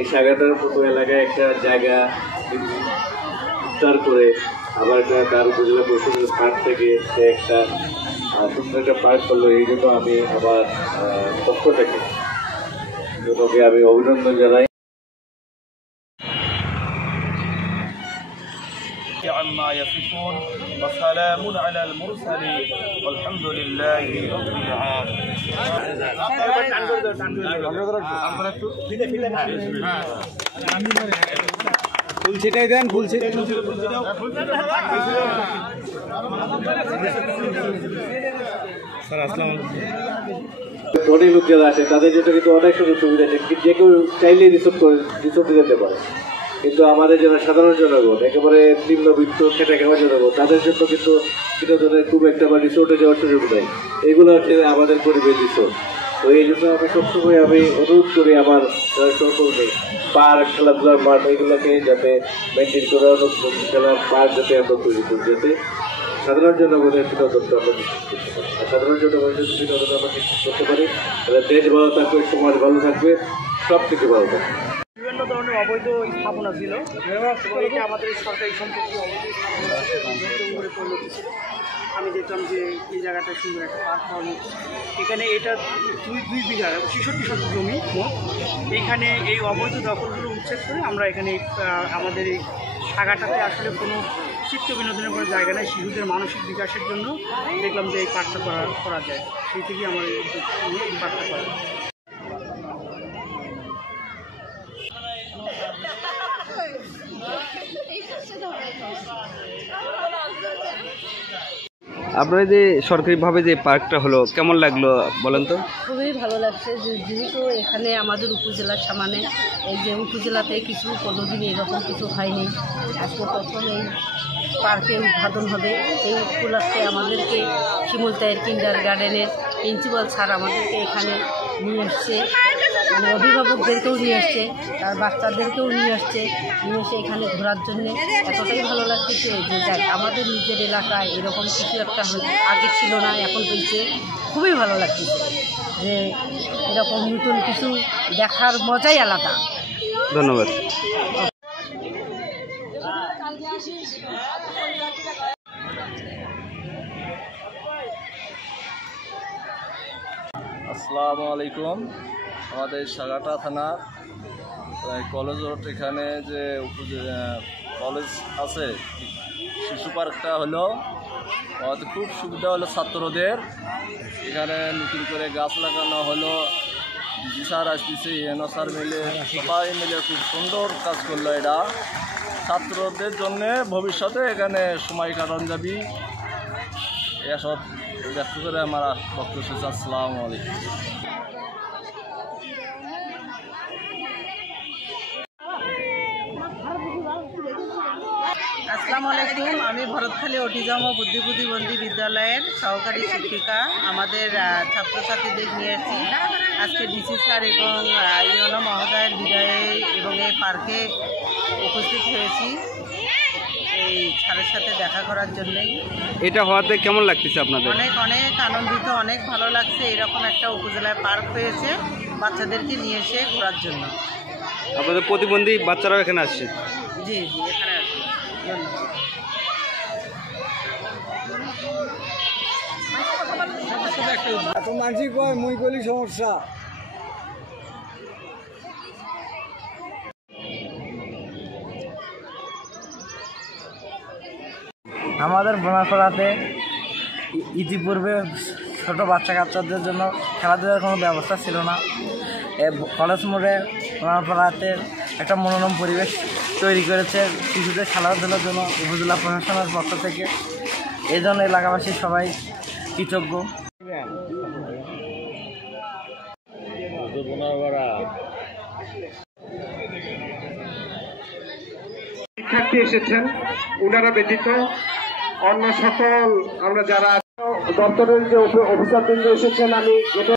এই সাগাটার মতো এলাকায় একটা জায়গা বিস্তার করে আবার তার উপজেলা পরিষদের ফান্ড থেকে সে একটা সুন্দর একটা পার্ক করলো। এই জন্য আমি আমার পক্ষ থেকে ওকে আমি অভিনন্দন জানাই। عما يصفون وسلام على المرسلين والحمد لله رب العالمين. ফুল ছিটাই দেন, ফুল ছিটাই। স্যার আসসালামু আলাইকুম। অনেক লোক যারা আসে তাদের জন্য কিন্তু অনেক সুযোগ সুবিধা আছে, যে কেউ চাইলে রিসোর্ট দিতে পারে। কিন্তু আমাদের যারা সাধারণ জনগণ একেবারে নিম্নবিত্ত খেটে খাওয়া জনগণ তাদের জন্য কিন্তু বিনোদনের খুব একটা বা রিসোর্টে যাওয়ার সুযোগ নেই। এগুলো হচ্ছে আমাদের পরিবেশ রিসোর্ট। তো এই জন্য আমি সবসময় অনুরোধ করি আমার যারা সহকর্মী পার্ক, খেলাধুলার মাঠ এগুলোকে যাতে মেনটেন করে খেলার পার্ক যাতে আমরা তৈরি করি, যাতে সাধারণ জনগণের বিনোদনটা আমরা নিশ্চিত করতে পারি। আর সাধারণ জনগণের যদি বিনোদন আমরা নিশ্চিত করতে পারি তাহলে দেশ ভালো থাকবে, সমাজ ভালো থাকবে, সব কিছু ভালো থাকবে। বিভিন্ন ধরনের অবৈধ স্থাপনা ছিল, এটা আমাদের সরকারি সম্পত্তি করে পরিণত ছিল। আমি দেখলাম যে এই জায়গাটা সুন্দর একটা পার্ক হবে এখানে। এটা দুই বিঘা ৬৬ শতক জমি মোট। এইখানে এই অবৈধ দখলগুলো উচ্ছেদ করে আমরা এখানে আমাদের এই সাগাটাতে আসলে কোনো চিত্ত বিনোদনের কোনো জায়গা নেই। শিশুদের মানসিক বিকাশের জন্য দেখলাম যে এই পার্কটা করা যায়, সেই থেকেই আমার এই পার্কটা করা। আপনার যে সরকারিভাবে যে পার্কটা হলো কেমন লাগলো বলেন তো? খুবই ভালো লাগছে, যেহেতু এখানে আমাদের উপজেলার সামনে এই যে উপজেলাতে কিছু কোনোদিন এরকম কিছু হয়নি। আজকে প্রথম এই পার্কে উদ্বোধন হবে। এই উপলক্ষে আমাদেরকে শিমুলতাইয়ের কিন্ডার গার্ডেনের প্রিন্সিপাল স্যার আমাদেরকে এখানে নিয়ে এসছে, মানে অভিভাবকদেরকেও নিয়ে আসছে, তার বাচ্চাদেরকেও নিয়ে আসছে, নিয়ে এসে এখানে ঘোরার জন্যে এতটাই ভালো লাগতেছে যে যাক আমাদের নিজের এলাকায় এরকম কিছু একটা আগে ছিল না, এখন হয়েছে। খুবই ভালো লাগতেছে যে এরকম নতুন কিছু দেখার মজাই আলাদা। ধন্যবাদ। আসসালামু আলাইকুম। আমাদের সাগাটা থানা কলেজ রোড এখানে যে কলেজ আছে, শিশু পার্কটা হলো আমাদের খুব সুবিধা হলো ছাত্রদের। এখানে নতুন করে গাছ লাগানো হলো, ডিজি স্যার আসতেছে, এনও স্যার মিলে সবাই মিলে খুব সুন্দর কাজ করলো। এটা ছাত্রদের জন্যে ভবিষ্যতে এখানে সময় কাটানো যাবি। এসব ব্যক্ত করে আমার বক্তব্য শেষ। আসসালামু আলাইকুম। আসসালামু আলাইকুম। আমি ভরতখালী অটিজম ও বুদ্ধি প্রতিবন্ধী বিদ্যালয়ের সহকারী শিক্ষিকা। আমাদের ছাত্রছাত্রীদের নিয়ে এসেছি আজকে ডিসি স্যার এবং ইউনো মহোদয়ের বিদায়ে এবং এই পার্কে উপস্থিত হয়েছি এই স্যারের সাথে দেখা করার জন্যই। এটা হওয়াতে কেমন লাগতেছে আপনাদের? অনেক অনেক আনন্দিত, অনেক ভালো লাগছে। এরকম একটা উপজেলায় পার্ক হয়েছে বাচ্চাদেরকে নিয়ে এসে ঘোরার জন্য। আপনাদের প্রতিবন্ধী বাচ্চারাও এখানে আসছে? জি জি, এখানে আসছে। এত মানসিক মুই বলি সমস্যা। আমাদের বোনাপাড়াতে ইতিপূর্বে ছোট বাচ্চা কাচ্চাদের জন্য খেলাধুলার কোনো ব্যবস্থা ছিল না। কলেজ মোড়ে বোনাপাড়াতে একটা মনোরম পরিবেশ তৈরি করেছে শিশুদের খেলাধুলার জন্য উপজেলা প্রশাসনের পক্ষ থেকে। এই জন্য এলাকাবাসী সবাই কৃতজ্ঞ। শিক্ষার্থী এসেছেন, ওনারা ব্যতীত অন্য সকল আমরা যারা দপ্তরের যে অফিসারবৃন্দ এসেছেন, আমি এটা